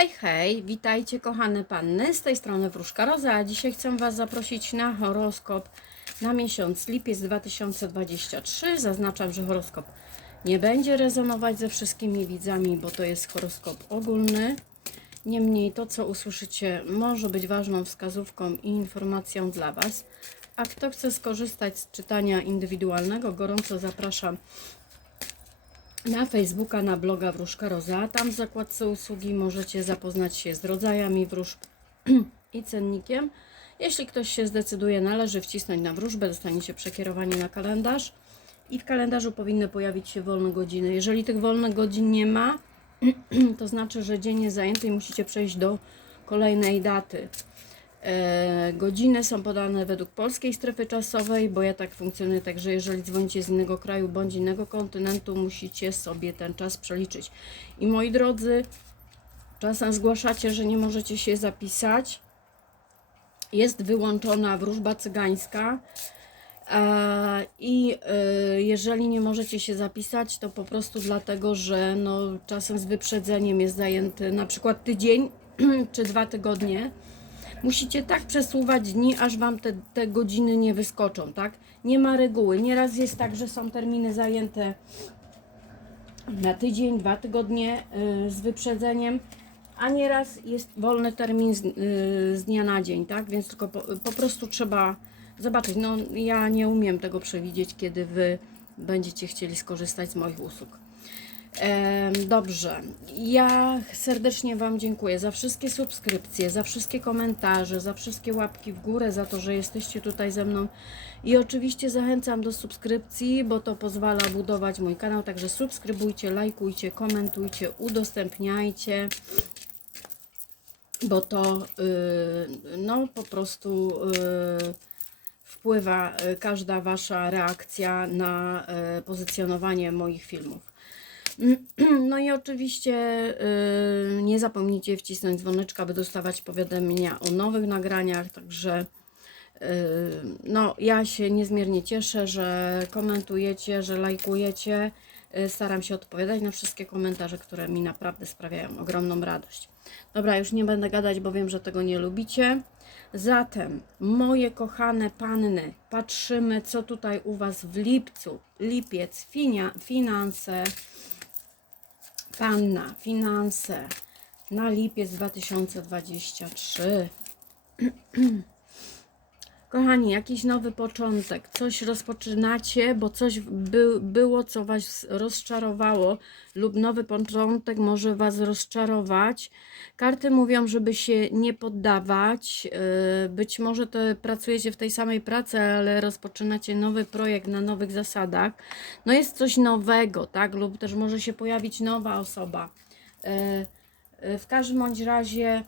Hej, hej, witajcie kochane panny, z tej strony Wróżka Roza, dzisiaj chcę Was zaprosić na horoskop na miesiąc lipiec 2023. Zaznaczam, że horoskop nie będzie rezonować ze wszystkimi widzami, bo to jest horoskop ogólny. Niemniej to, co usłyszycie, może być ważną wskazówką i informacją dla Was. A kto chce skorzystać z czytania indywidualnego, gorąco zapraszam na Facebooka, na bloga Wróżka Roza. Tam w zakładce usługi możecie zapoznać się z rodzajami wróżb i cennikiem. Jeśli ktoś się zdecyduje, należy wcisnąć na wróżbę, dostaniecie przekierowanie na kalendarz i w kalendarzu powinny pojawić się wolne godziny. Jeżeli tych wolnych godzin nie ma, to znaczy, że dzień jest zajęty i musicie przejść do kolejnej daty. E, godziny są podane według polskiej strefy czasowej, bo ja tak funkcjonuję, także jeżeli dzwonicie z innego kraju bądź innego kontynentu, musicie sobie ten czas przeliczyć. I moi drodzy, czasem zgłaszacie, że nie możecie się zapisać. Jest wyłączona wróżba cygańska. E, I e, jeżeli nie możecie się zapisać, to po prostu dlatego, że no, czasem z wyprzedzeniem jest zajęty na przykład tydzień czy dwa tygodnie. Musicie tak przesuwać dni, aż Wam te, te godziny nie wyskoczą, tak? Nie ma reguły. Nieraz jest tak, że są terminy zajęte na tydzień, dwa tygodnie y, z wyprzedzeniem, a nieraz jest wolny termin z, y, z dnia na dzień, tak? Więc tylko po, po prostu trzeba zobaczyć. No, ja nie umiem tego przewidzieć, kiedy Wy będziecie chcieli skorzystać z moich usług. Dobrze. Ja serdecznie Wam dziękuję za wszystkie subskrypcje, za wszystkie komentarze, za wszystkie łapki w górę, za to, że jesteście tutaj ze mną. I oczywiście zachęcam do subskrypcji, bo to pozwala budować mój kanał. Także subskrybujcie, lajkujcie, komentujcie, udostępniajcie, bo to yy, no po prostu yy, wpływa yy, każda Wasza reakcja na pozycjonowanie moich filmów. No i oczywiście yy, nie zapomnijcie wcisnąć dzwoneczka, by dostawać powiadomienia o nowych nagraniach. Także yy, no, ja się niezmiernie cieszę, że komentujecie, że lajkujecie. Yy, staram się odpowiadać na wszystkie komentarze, które mi naprawdę sprawiają ogromną radość. Dobra, już nie będę gadać, bo wiem, że tego nie lubicie. Zatem, moje kochane panny, patrzymy, co tutaj u Was w lipcu, lipiec, finia, finanse, Panna, finanse na lipiec 2023. Kochani, jakiś nowy początek, coś rozpoczynacie, bo coś by, było, co Was rozczarowało, lub nowy początek może Was rozczarować. Karty mówią, żeby się nie poddawać. Yy, Być może to pracujecie w tej samej pracy, ale rozpoczynacie nowy projekt na nowych zasadach. No jest coś nowego, tak? Lub też może się pojawić nowa osoba. Yy, yy, W każdym bądź razie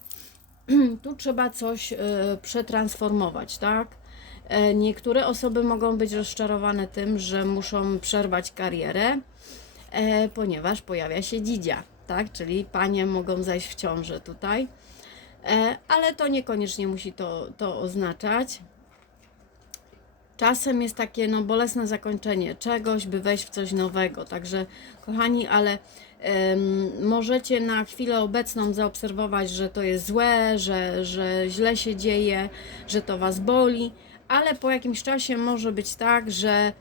tu trzeba coś e, przetransformować, tak? E, Niektóre osoby mogą być rozczarowane tym, że muszą przerwać karierę, e, ponieważ pojawia się dzidzia, tak? Czyli panie mogą zajść w ciążę tutaj, E, ale to niekoniecznie musi to, to oznaczać. Czasem jest takie no, bolesne zakończenie czegoś, by wejść w coś nowego. Także, kochani, ale możecie na chwilę obecną zaobserwować, że to jest złe, że, że źle się dzieje, że to was boli, ale po jakimś czasie może być tak, że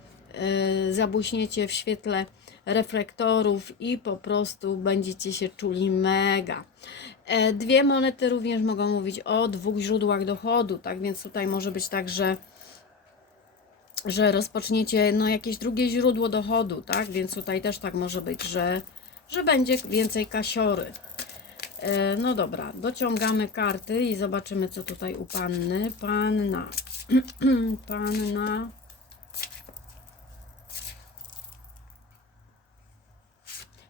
y, zabłyśniecie w świetle reflektorów i po prostu będziecie się czuli mega. E, Dwie monety również mogą mówić o dwóch źródłach dochodu, tak więc tutaj może być tak, że że rozpoczniecie no, jakieś drugie źródło dochodu, tak? Więc tutaj też tak może być, że, że będzie więcej kasiory. E, no dobra, dociągamy karty i zobaczymy, co tutaj u panny. Panna. Panna.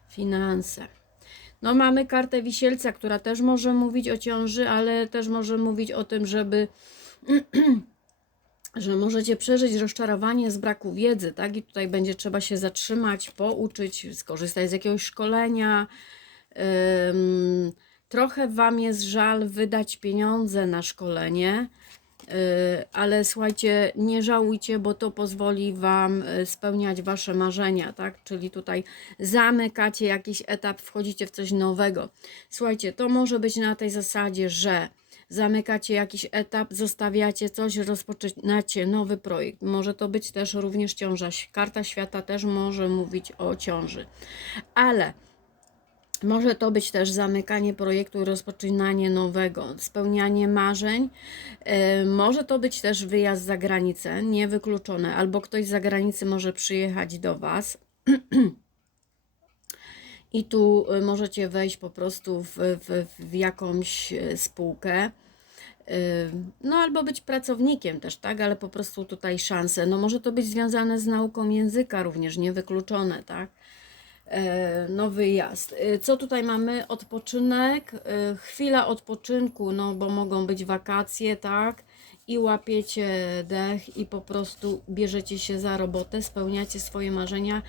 Finanse. No mamy kartę wisielca, która też może mówić o ciąży, ale też może mówić o tym, żeby że możecie przeżyć rozczarowanie z braku wiedzy, tak? I tutaj będzie trzeba się zatrzymać, pouczyć, skorzystać z jakiegoś szkolenia. Trochę Wam jest żal wydać pieniądze na szkolenie, ale słuchajcie, nie żałujcie, bo to pozwoli Wam y, spełniać Wasze marzenia, tak? Czyli tutaj zamykacie jakiś etap, wchodzicie w coś nowego. Słuchajcie, to może być na tej zasadzie, że zamykacie jakiś etap, zostawiacie coś, rozpoczynacie nowy projekt. Może to być też również ciąża. Karta świata też może mówić o ciąży. Ale może to być też zamykanie projektu, rozpoczynanie nowego, spełnianie marzeń. E, Może to być też wyjazd za granicę, niewykluczone, albo ktoś z zagranicy może przyjechać do Was. I tu e, możecie wejść po prostu w, w, w jakąś e, spółkę. No, albo być pracownikiem też, tak, ale po prostu tutaj szanse. No, może to być związane z nauką języka również, niewykluczone, tak. E, No, wyjazd. Y, Co tutaj mamy? Odpoczynek, y, chwila odpoczynku, no bo mogą być wakacje, tak, i łapiecie dech i po prostu bierzecie się za robotę, spełniacie swoje marzenia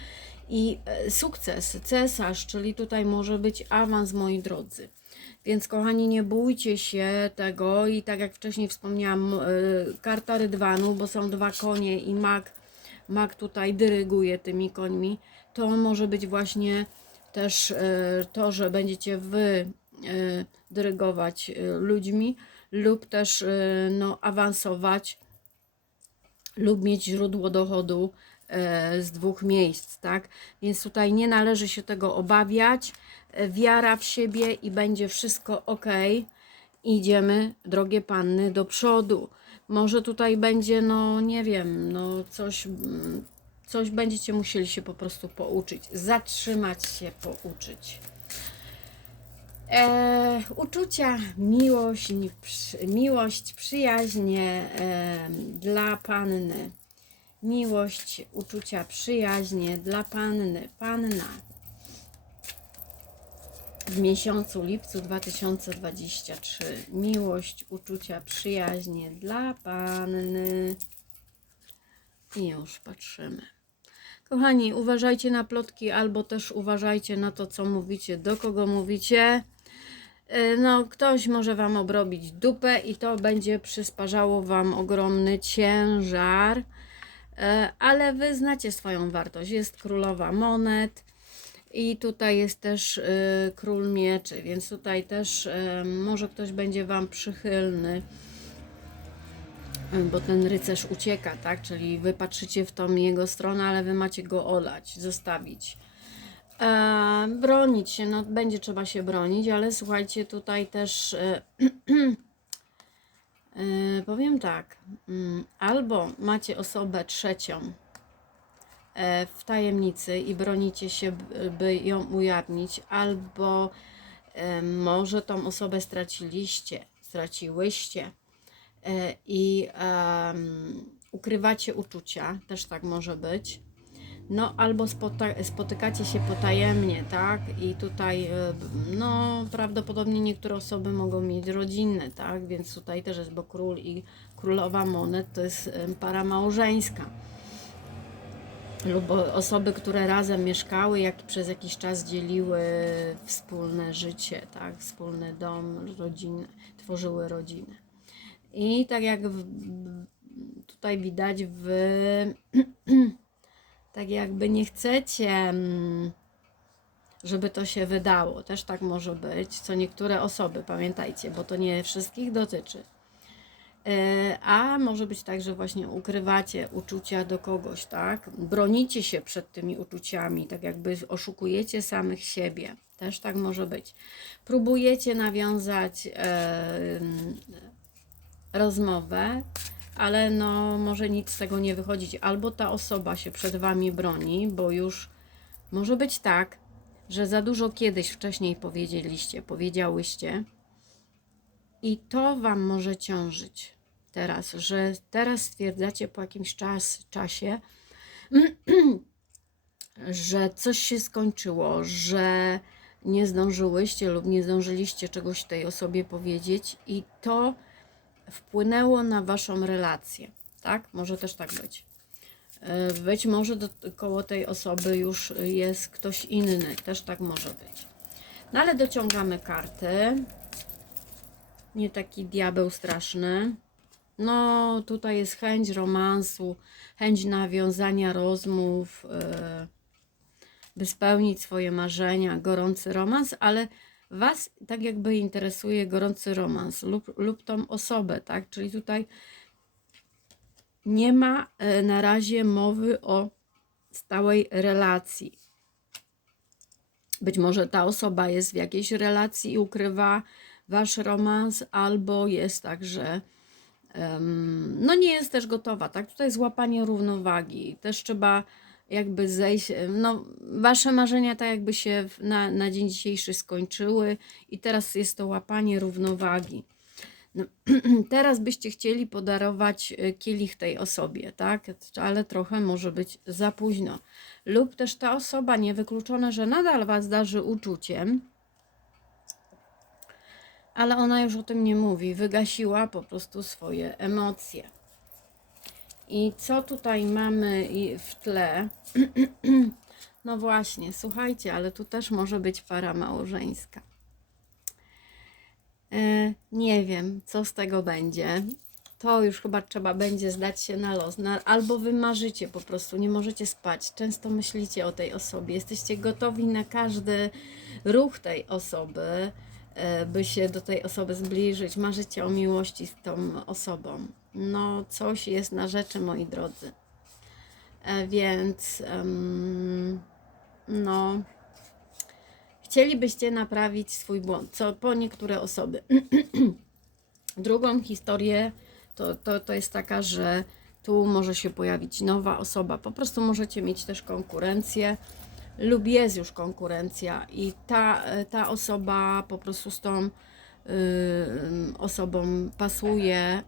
i e, sukces, cesarz, czyli tutaj może być awans, moi drodzy. Więc kochani, nie bójcie się tego i tak jak wcześniej wspomniałam, y, karta rydwanu, bo są dwa konie i mak, mak tutaj dyryguje tymi końmi, to może być właśnie też y, to, że będziecie wy dyrygować ludźmi lub też no, awansować lub mieć źródło dochodu e, z dwóch miejsc, tak? Więc tutaj nie należy się tego obawiać. E, Wiara w siebie i będzie wszystko ok. Idziemy, drogie panny, do przodu. Może tutaj będzie, no nie wiem, no coś, coś będziecie musieli się po prostu pouczyć, zatrzymać się, pouczyć. E, uczucia, miłość, przy- miłość, przyjaźnie e, dla panny. Miłość, uczucia, przyjaźnie dla panny. Panna w miesiącu lipcu 2023. Miłość, uczucia, przyjaźnie dla panny. I już patrzymy. Kochani, uważajcie na plotki, albo też uważajcie na to, co mówicie, do kogo mówicie. E, No, ktoś może Wam obrobić dupę i to będzie przysparzało Wam ogromny ciężar, ale Wy znacie swoją wartość. Jest królowa monet i tutaj jest też e, król mieczy, więc tutaj też e, może ktoś będzie Wam przychylny bo ten rycerz ucieka, tak? Czyli wy patrzycie w tą jego stronę, ale wy macie go olać, zostawić. E, bronić się, no będzie trzeba się bronić, ale słuchajcie, tutaj też e, e, powiem tak, mm, albo macie osobę trzecią e, w tajemnicy i bronicie się, by- ją ujawnić, albo e, może tą osobę straciliście, straciłyście e, i ukrywacie uczucia, też tak może być. No, albo spotykacie się potajemnie, tak? I tutaj, e, no, prawdopodobnie niektóre osoby mogą mieć rodzinne, tak? Więc tutaj też jest, bo król i królowa monet to jest para małżeńska. Lub osoby, które razem mieszkały, jak przez jakiś czas dzieliły wspólne życie, tak? Wspólny dom, rodzinę, tworzyły rodzinę. I tak jak w, tutaj widać, wy tak jakby nie chcecie, mm, żeby to się wydało. Też tak może być, co niektóre osoby, pamiętajcie, bo to nie wszystkich dotyczy. E, A może być tak, że właśnie ukrywacie uczucia do kogoś, tak? Bronicie się przed tymi uczuciami, tak jakby oszukujecie samych siebie. Też tak może być. Próbujecie nawiązać e, rozmowę, ale no może nic z tego nie wychodzić. Albo ta osoba się przed wami broni, bo już może być tak, że za dużo kiedyś wcześniej powiedzieliście, powiedziałyście i to wam może ciążyć teraz, że teraz stwierdzacie po jakimś czas, czasie, że coś się skończyło, że nie zdążyłyście lub nie zdążyliście czegoś tej osobie powiedzieć i to wpłynęło na waszą relację, tak? Może też tak być. E, Być może do, koło tej osoby już jest ktoś inny, też tak może być. No ale dociągamy karty. Nie taki diabeł straszny. No, tutaj jest chęć romansu, chęć nawiązania rozmów, e, by spełnić swoje marzenia, gorący romans, ale Was tak jakby interesuje gorący romans lub, lub tą osobę, tak? Czyli tutaj nie ma e, na razie mowy o stałej relacji. Być może ta osoba jest w jakiejś relacji i ukrywa wasz romans, albo jest tak, że em, no nie jest też gotowa, tak? Tutaj złapanie równowagi. Też trzeba jakby zejść, em, no wasze marzenia tak jakby się na, na dzień dzisiejszy skończyły i teraz jest to łapanie równowagi. No, teraz byście chcieli podarować e, kielich tej osobie, tak? Ale trochę może być za późno. Lub też ta osoba, niewykluczone, że nadal was darzy uczuciem, ale ona już o tym nie mówi, wygasiła po prostu swoje emocje. I co tutaj mamy w tle? No właśnie, słuchajcie, ale tu też może być para małżeńska. E, nie wiem, co z tego będzie. To już chyba trzeba będzie zdać się na los. Na, albo wy marzycie po prostu, nie możecie spać. Często myślicie o tej osobie. Jesteście gotowi na każdy ruch tej osoby, by się do tej osoby zbliżyć. Marzycie o miłości z tą osobą. No, coś jest na rzeczy, moi drodzy. E, więc, no, chcielibyście naprawić swój błąd, co po niektóre osoby. Drugą historię to, to, to jest taka, że tu może się pojawić nowa osoba. Po prostu możecie mieć też konkurencję lub jest już konkurencja i ta, ta osoba po prostu z tą y, osobą pasuje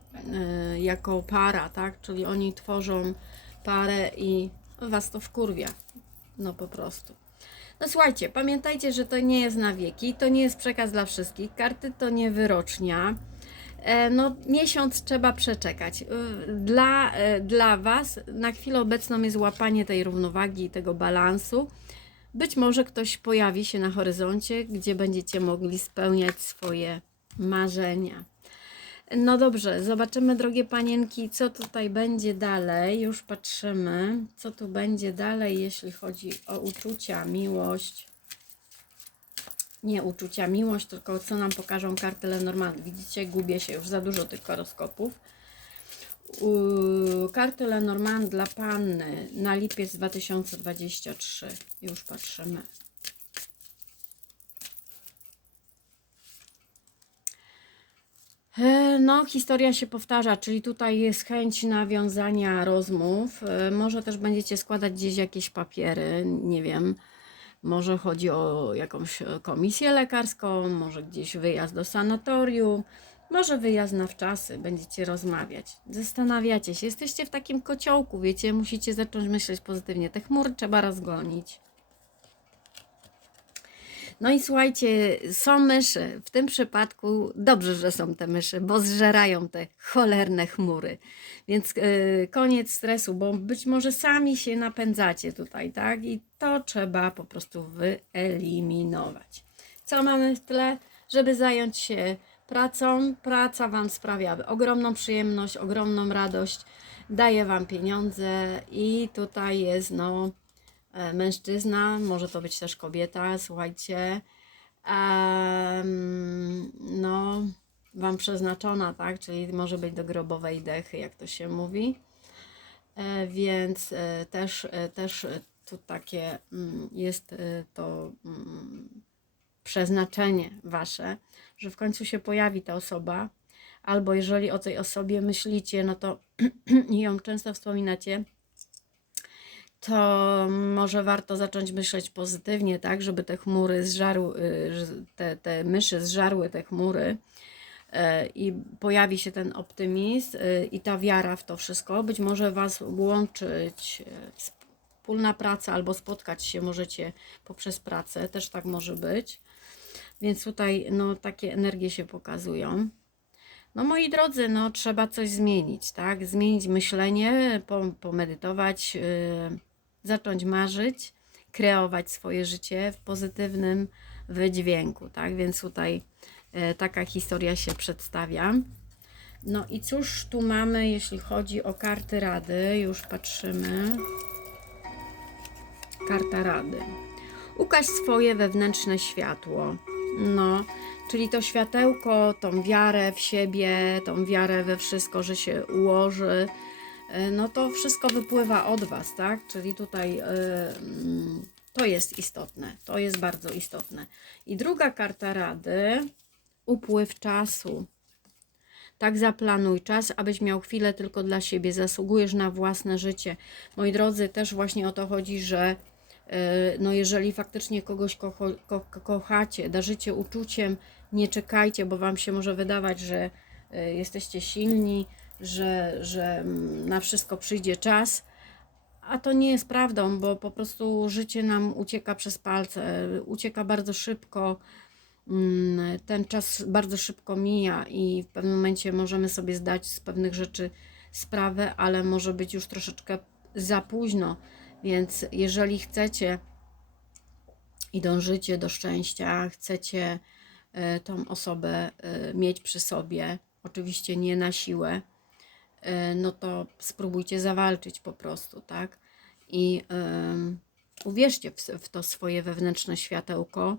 y, jako para, tak? Czyli oni tworzą parę i was to wkurwia. No po prostu. No słuchajcie, pamiętajcie, że to nie jest na wieki, to nie jest przekaz dla wszystkich. Karty to nie wyrocznia. E, No, miesiąc trzeba przeczekać. Y, Dla, e, dla Was na chwilę obecną jest łapanie tej równowagi tego balansu. Być może ktoś pojawi się na horyzoncie, gdzie będziecie mogli spełniać swoje marzenia. No dobrze, zobaczymy, drogie panienki, co tutaj będzie dalej. Już patrzymy, co tu będzie dalej, jeśli chodzi o uczucia, miłość. Nie uczucia, miłość, tylko co nam pokażą karty Lenormand. Widzicie, gubię się już za dużo tych horoskopów. U- Karty Lenormand dla Panny na lipiec 2023. Już patrzymy. E, No, historia się powtarza, czyli tutaj jest chęć nawiązania rozmów. E, Może też będziecie składać gdzieś jakieś papiery, nie wiem. Może chodzi o jakąś e, komisję lekarską, może gdzieś wyjazd do sanatorium, może wyjazd na wczasy, będziecie rozmawiać. Zastanawiacie się, jesteście w takim kociołku, wiecie, musicie zacząć myśleć pozytywnie. Te chmury trzeba rozgonić. No i słuchajcie, są myszy. W tym przypadku dobrze, że są te myszy, bo zżerają te cholerne chmury. Więc yy, koniec stresu, bo być może sami się napędzacie tutaj, tak? I to trzeba po prostu wyeliminować. Co mamy w tle? Żeby zająć się pracą, praca Wam sprawia ogromną przyjemność, ogromną radość, daje Wam pieniądze i tutaj jest no mężczyzna, może to być też kobieta, słuchajcie, em, no, wam przeznaczona, tak? Czyli może być do grobowej dechy, jak to się mówi. E, Więc e, też, e, też e, tu takie mm, jest e, to mm, przeznaczenie wasze, że w końcu się pojawi ta osoba, albo jeżeli o tej osobie myślicie, no to ją często wspominacie, to może warto zacząć myśleć pozytywnie, tak, żeby te chmury zżarły, y, te, te myszy zżarły te chmury e, i pojawi się ten optymizm y, i ta wiara w to wszystko. Być może Was łączyć e, wspólna praca albo spotkać się możecie poprzez pracę, też tak może być. Więc tutaj no, takie energie się pokazują. No moi drodzy, no trzeba coś zmienić, tak? Zmienić myślenie, pom- pomedytować, yy, zacząć marzyć, kreować swoje życie w pozytywnym wydźwięku, tak? Więc tutaj e, taka historia się przedstawia. No i cóż tu mamy, jeśli chodzi o karty rady? Już patrzymy. Karta rady. Ukaż swoje wewnętrzne światło. No, czyli to światełko, tą wiarę w siebie, tą wiarę we wszystko, że się ułoży. e, No to wszystko wypływa od Was, tak? Czyli tutaj e, mm, to jest istotne. To jest bardzo istotne. I druga karta rady. Upływ czasu. Tak zaplanuj czas, abyś miał chwilę tylko dla siebie. Zasługujesz na własne życie. Moi drodzy, też właśnie o to chodzi, że no jeżeli faktycznie kogoś kocho, ko, kochacie, darzycie uczuciem, nie czekajcie, bo Wam się może wydawać, że e, jesteście silni, że, że mm, na wszystko przyjdzie czas, a to nie jest prawdą, bo po prostu życie nam ucieka przez palce, ucieka bardzo szybko. Mm, Ten czas bardzo szybko mija i w pewnym momencie możemy sobie zdać z pewnych rzeczy sprawę, ale może być już troszeczkę za późno. Więc jeżeli chcecie i dążycie do szczęścia, chcecie e, tą osobę e, mieć przy sobie, oczywiście nie na siłę, e, no to spróbujcie zawalczyć po prostu, tak? I uwierzcie w, w to swoje wewnętrzne światełko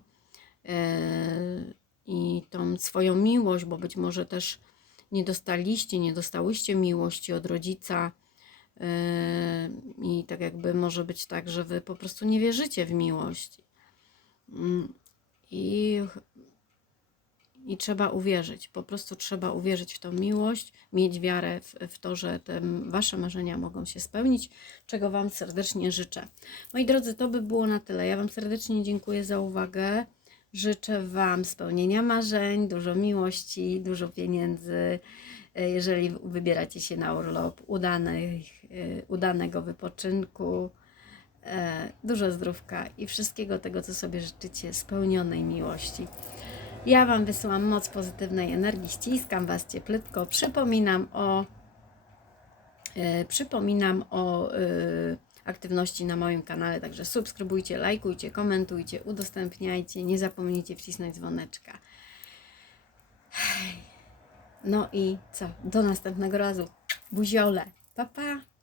i tą swoją miłość, bo być może też nie dostaliście, nie dostałyście miłości od rodzica. E, I tak jakby może być tak, że wy po prostu nie wierzycie w miłość. Mm, I, i trzeba uwierzyć, po prostu trzeba uwierzyć w tą miłość, mieć wiarę w, w to, że te wasze marzenia mogą się spełnić, czego Wam serdecznie życzę. Moi drodzy, to by było na tyle. Ja Wam serdecznie dziękuję za uwagę. Życzę Wam spełnienia marzeń, dużo miłości, dużo pieniędzy. E, Jeżeli wybieracie się na urlop, udanych, e, udanego wypoczynku, e, dużo zdrówka i wszystkiego tego, co sobie życzycie, spełnionej miłości. Ja Wam wysyłam moc pozytywnej energii, ściskam Was cieplutko, przypominam o przypominam o aktywności na moim kanale, także subskrybujcie, lajkujcie, komentujcie, udostępniajcie, nie zapomnijcie wcisnąć dzwoneczka. No i co? Do następnego razu. Buziole. Pa, pa.